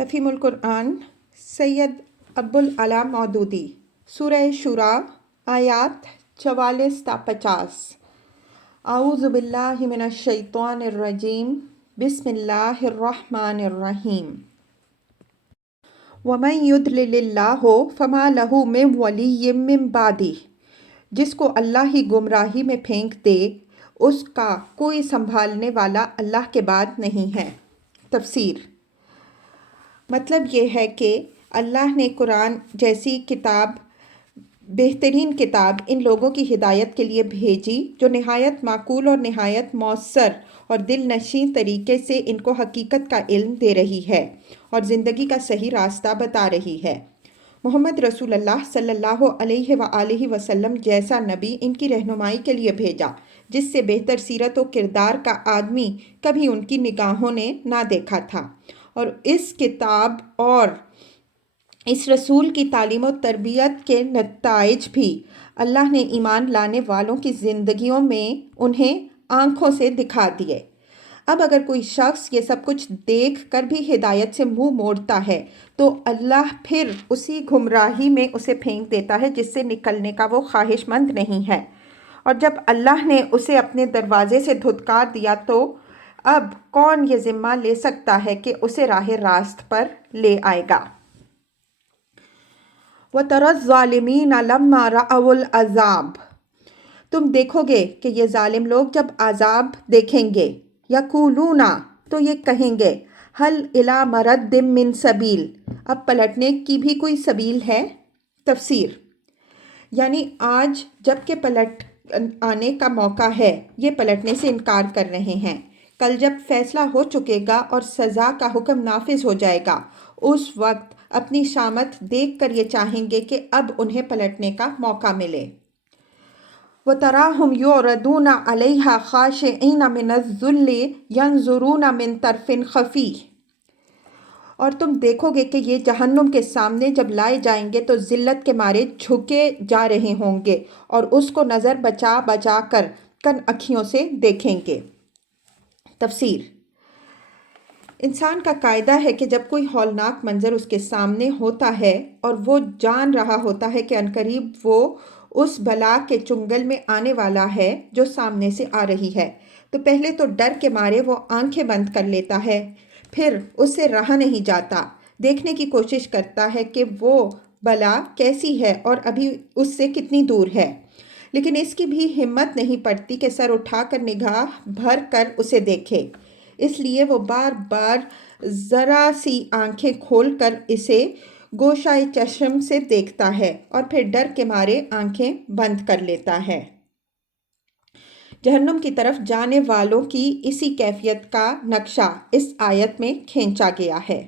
تفہیم القرآن سید ابوالعلا مودودی سورہ شورا آیات 44 تا 50۔ اعوذ باللہ من الشیطان الرجیم بسم اللہ الرحمن الرحیم۔ وَمَن يُضْلِلِ اللَّهُ فَمَا لَهُ مِن وَلِيٍّ مِّن بَعْدِهِ، جس کو اللہ ہی گمراہی میں پھینک دے اس کا کوئی سنبھالنے والا اللہ کے بعد نہیں ہے۔ تفسیر۔ مطلب یہ ہے کہ اللہ نے قرآن جیسی کتاب، بہترین کتاب ان لوگوں کی ہدایت کے لیے بھیجی جو نہایت معقول اور نہایت مؤثر اور دل نشین طریقے سے ان کو حقیقت کا علم دے رہی ہے اور زندگی کا صحیح راستہ بتا رہی ہے۔ محمد رسول اللہ صلی اللہ علیہ وآلہ وسلم جیسا نبی ان کی رہنمائی کے لیے بھیجا جس سے بہتر سیرت و کردار کا آدمی کبھی ان کی نگاہوں نے نہ دیکھا تھا، اور اس کتاب اور اس رسول کی تعلیم و تربیت کے نتائج بھی اللہ نے ایمان لانے والوں کی زندگیوں میں انہیں آنکھوں سے دکھا دیے۔ اب اگر کوئی شخص یہ سب کچھ دیکھ کر بھی ہدایت سے منہ موڑتا ہے تو اللہ پھر اسی گمراہی میں اسے پھینک دیتا ہے جس سے نکلنے کا وہ خواہش مند نہیں ہے، اور جب اللہ نے اسے اپنے دروازے سے دھتکار دیا تو اب کون یہ ذمہ لے سکتا ہے کہ اسے راہ راست پر لے آئے گا۔ وَتَرَى الظَّالِمِينَ لَمَّا رَأَوُا الْعَذَابَ، تم دیکھو گے کہ یہ ظالم لوگ جب عذاب دیکھیں گے، یقولون تو یہ کہیں گے، هَلْ إِلَى مَرَدٍ مِّن سَبِیلٍ، اب پلٹنے کی بھی کوئی سبیل ہے۔ تفسیر۔ یعنی آج جب کہ پلٹ آنے کا موقع ہے یہ پلٹنے سے انکار کر رہے ہیں، کل جب فیصلہ ہو چکے گا اور سزا کا حکم نافذ ہو جائے گا اس وقت اپنی شامت دیکھ کر یہ چاہیں گے کہ اب انہیں پلٹنے کا موقع ملے۔ وَتَرَاهُمْ يُعْرَضُونَ عَلَيْهَا خَاشِعِينَ مِنَ الذُّلِّ يَنظُرُونَ مِن طَرْفٍ خَفِيٍّ، اور تم دیکھو گے کہ یہ جہنم کے سامنے جب لائے جائیں گے تو ذلت کے مارے جھکے جا رہے ہوں گے اور اس کو نظر بچا بچا کر کن اکھیوں سے دیکھیں گے۔ تفسیر۔ انسان کا قاعدہ ہے کہ جب کوئی ہولناک منظر اس کے سامنے ہوتا ہے اور وہ جان رہا ہوتا ہے کہ عنقریب وہ اس بلا کے چنگل میں آنے والا ہے جو سامنے سے آ رہی ہے، تو پہلے تو ڈر کے مارے وہ آنکھیں بند کر لیتا ہے، پھر اس سے رہا نہیں جاتا، دیکھنے کی کوشش کرتا ہے کہ وہ بلا کیسی ہے اور ابھی اس سے کتنی دور ہے، لیکن اس کی بھی ہمت نہیں پڑتی کہ سر اٹھا کر نگاہ بھر کر اسے دیکھے، اس لیے وہ بار بار ذرا سی آنکھیں کھول کر اسے گوشۂ چشم سے دیکھتا ہے اور پھر ڈر کے مارے آنکھیں بند کر لیتا ہے۔ جہنم کی طرف جانے والوں کی اسی کیفیت کا نقشہ اس آیت میں کھینچا گیا ہے۔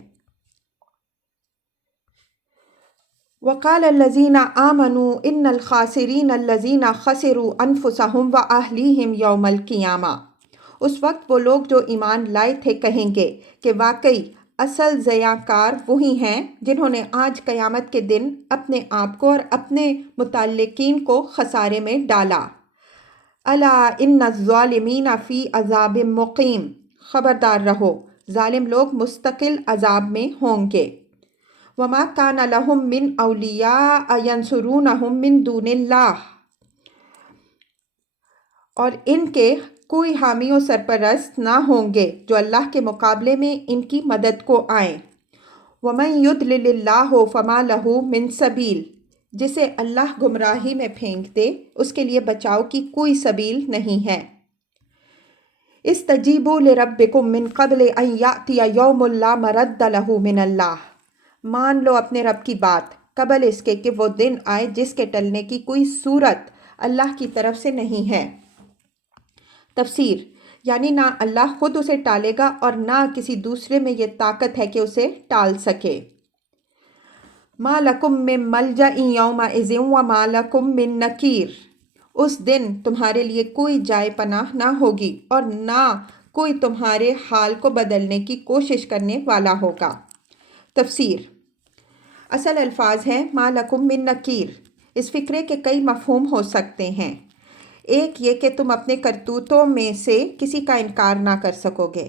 وَقَالَ الَّذِينَ آمَنُوا إِنَّ الْخَاسِرِينَ الَّذِينَ خَسِرُوا أَنفُسَهُمْ وَأَهْلِيهِمْ يَوْمَ الْقِيَامَةِ، اس وقت وہ لوگ جو ایمان لائے تھے کہیں گے کہ واقعی اصل ضیاء کار وہی ہیں جنہوں نے آج قیامت کے دن اپنے آپ کو اور اپنے متعلقین کو خسارے میں ڈالا۔ أَلَا إِنَّ الظَّالِمِينَ فِي عَذَابٍ مُقِيمٍ، خبردار رہو ظالم لوگ مستقل عذاب میں ہوں گے۔ وَمَا كَانَ لَهُم مِّنْ أَوْلِيَاءَ يَنْصُرُونَهُم مِّن دُونِ اللَّهِ، اور ان کے کوئی حامی و سرپرست نہ ہوں گے جو اللہ کے مقابلے میں ان کی مدد کو آئیں۔ وَمَن يُضْلِلِ اللَّهُ فَمَا لَهُ مِن سَبِیلٍ، جسے اللہ گمراہی میں پھینک دے اس کے لیے بچاؤ کی کوئی سبیل نہیں ہے۔ اسْتَجِیبُوا لِرَبِّکُم مِّن قَبْلِ أَن یَأْتِیَ یَوْمٌ لَا مَرَدَّ لَهُ مِنَ اللَّهِ، مان لو اپنے رب کی بات قبل اس کے کہ وہ دن آئے جس کے ٹلنے کی کوئی صورت اللہ کی طرف سے نہیں ہے۔ تفسیر۔ یعنی نہ اللہ خود اسے ٹالے گا اور نہ کسی دوسرے میں یہ طاقت ہے کہ اسے ٹال سکے۔ مَا لَکُم مِّن مَلْجَإٍ یَوْمَئِذٍ وَمَا لَکُم مِّن نَکِیرٍ، اس دن تمہارے لیے کوئی جائے پناہ نہ ہوگی اور نہ کوئی تمہارے حال کو بدلنے کی کوشش کرنے والا ہوگا۔ تفسیر۔ اصل الفاظ ہیں مَا لَکُم مِّن نَکِیر، اس فقرے کے کئی مفہوم ہو سکتے ہیں۔ ایک یہ کہ تم اپنے کرتوتوں میں سے کسی کا انکار نہ کر سکو گے،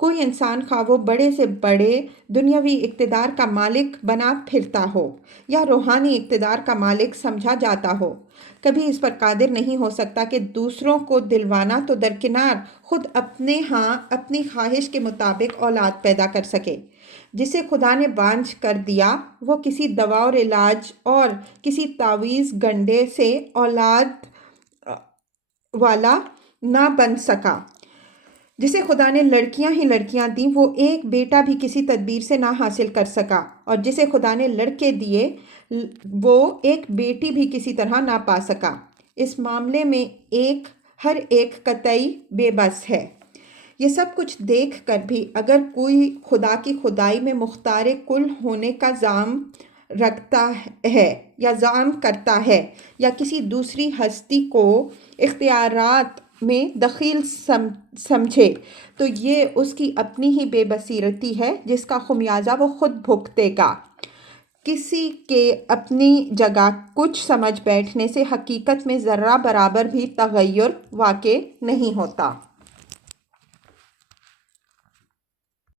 کوئی انسان خواہ وہ بڑے سے بڑے دنیاوی اقتدار کا مالک بنا پھرتا ہو یا روحانی اقتدار کا مالک سمجھا جاتا ہو، کبھی اس پر قادر نہیں ہو سکتا کہ دوسروں کو دلوانا تو درکنار خود اپنے ہاں اپنی خواہش کے مطابق اولاد پیدا کر سکے۔ جسے خدا نے بانجھ کر دیا وہ کسی دوا اور علاج اور کسی تعویذ گنڈے سے اولاد والا نہ بن سکا۔ جسے خدا نے لڑکیاں ہی لڑکیاں دیں وہ ایک بیٹا بھی کسی تدبیر سے نہ حاصل کر سکا، اور جسے خدا نے لڑکے دیے وہ ایک بیٹی بھی کسی طرح نہ پا سکا۔ اس معاملے میں ہر ایک قطعی بے بس ہے۔ یہ سب کچھ دیکھ کر بھی اگر کوئی خدا کی خدائی میں مختار کل ہونے کا زعم رکھتا ہے یا زعم کرتا ہے یا کسی دوسری ہستی کو اختیارات میں دخیل سمجھے تو یہ اس کی اپنی ہی بے بصیرتی ہے جس کا خمیازہ وہ خود بھگتے گا۔ کسی کے اپنی جگہ کچھ سمجھ بیٹھنے سے حقیقت میں ذرہ برابر بھی تغیر واقع نہیں ہوتا۔